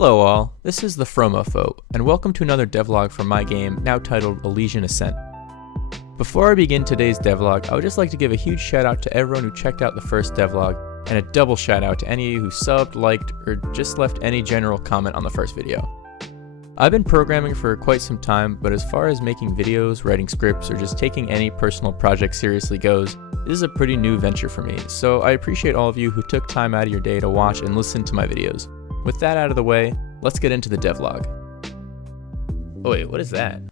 Hello all, this is the Fromofo, and welcome to another devlog from my game, now titled Elysian Ascent. Before I begin today's devlog, I would just like to give a huge shout out to everyone who checked out the first devlog, and a double shout out to any of you who subbed, liked, or just left any general comment on the first video. I've been programming for quite some time, but as far as making videos, writing scripts, or just taking any personal project seriously goes, this is a pretty new venture for me, so I appreciate all of you who took time out of your day to watch and listen to my videos. With that out of the way, let's get into the devlog. Oh wait, what is that?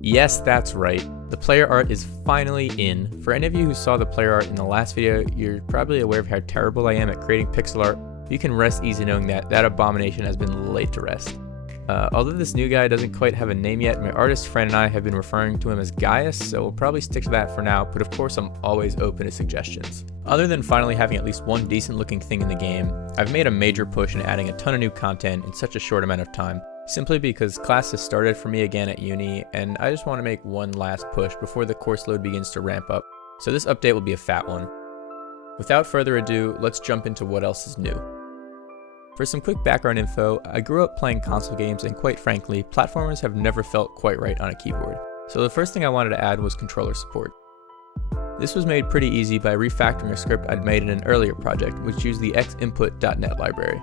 Yes, that's right. The player art is finally in. For any of you who saw the player art in the last video, you're probably aware of how terrible I am at creating pixel art. You can rest easy knowing that that abomination has been laid to rest. Although this new guy doesn't quite have a name yet, my artist friend and I have been referring to him as Gaius, so we'll probably stick to that for now, but of course I'm always open to suggestions. Other than finally having at least one decent looking thing in the game, I've made a major push in adding a ton of new content in such a short amount of time, simply because class has started for me again at uni, and I just want to make one last push before the course load begins to ramp up, so this update will be a fat one. Without further ado, let's jump into what else is new. For some quick background info, I grew up playing console games, and quite frankly, platformers have never felt quite right on a keyboard, so the first thing I wanted to add was controller support. This was made pretty easy by refactoring a script I'd made in an earlier project, which used the xinput.net library.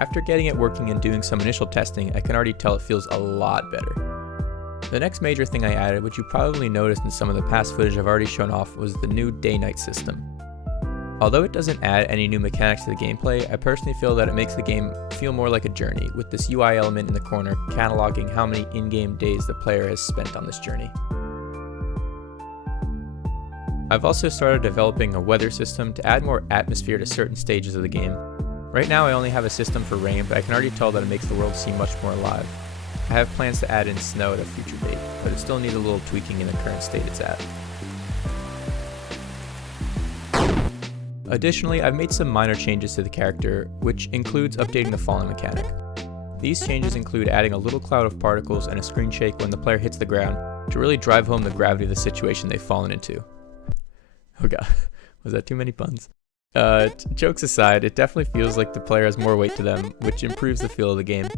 After getting it working and doing some initial testing, I can already tell it feels a lot better. The next major thing I added, which you probably noticed in some of the past footage I've already shown off, was the new day-night system. Although it doesn't add any new mechanics to the gameplay, I personally feel that it makes the game feel more like a journey, with this UI element in the corner cataloging how many in-game days the player has spent on this journey. I've also started developing a weather system to add more atmosphere to certain stages of the game. Right now I only have a system for rain, but I can already tell that it makes the world seem much more alive. I have plans to add in snow at a future date, but it still needs a little tweaking in the current state it's at. Additionally, I've made some minor changes to the character, which includes updating the falling mechanic. These changes include adding a little cloud of particles and a screen shake when the player hits the ground to really drive home the gravity of the situation they've fallen into. Oh god, was that too many puns? Jokes aside, it definitely feels like the player has more weight to them, which improves the feel of the game.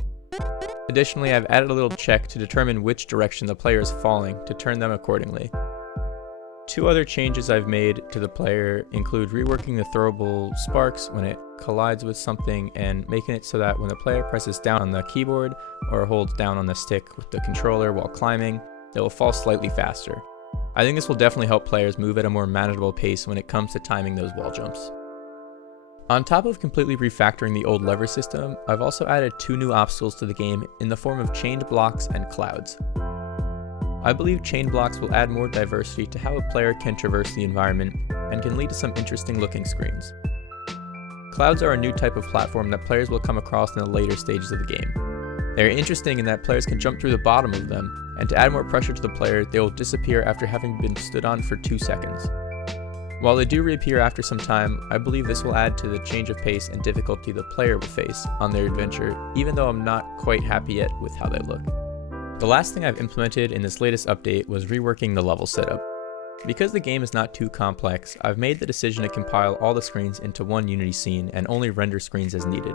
Additionally, I've added a little check to determine which direction the player is falling to turn them accordingly. Two other changes I've made to the player include reworking the throwable sparks when it collides with something and making it so that when the player presses down on the keyboard or holds down on the stick with the controller while climbing, it will fall slightly faster. I think this will definitely help players move at a more manageable pace when it comes to timing those wall jumps. On top of completely refactoring the old lever system, I've also added two new obstacles to the game in the form of chained blocks and clouds. I believe chain blocks will add more diversity to how a player can traverse the environment and can lead to some interesting looking screens. Clouds are a new type of platform that players will come across in the later stages of the game. They are interesting in that players can jump through the bottom of them, and to add more pressure to the player, they will disappear after having been stood on for 2 seconds. While they do reappear after some time, I believe this will add to the change of pace and difficulty the player will face on their adventure, even though I'm not quite happy yet with how they look. The last thing I've implemented in this latest update was reworking the level setup. Because the game is not too complex, I've made the decision to compile all the screens into one Unity scene and only render screens as needed.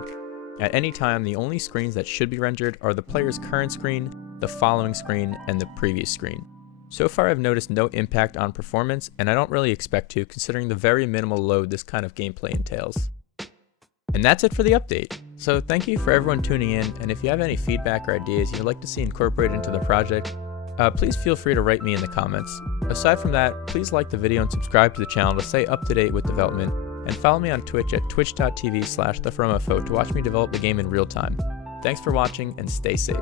At any time, the only screens that should be rendered are the player's current screen, the following screen, and the previous screen. So far I've noticed no impact on performance, and I don't really expect to, considering the very minimal load this kind of gameplay entails. And that's it for the update. So thank you for everyone tuning in, and if you have any feedback or ideas you'd like to see incorporated into the project, please feel free to write me in the comments. Aside from that, please like the video and subscribe to the channel to stay up to date with development, and follow me on Twitch at twitch.tv/thefromofo to watch me develop the game in real time. Thanks for watching, and stay safe.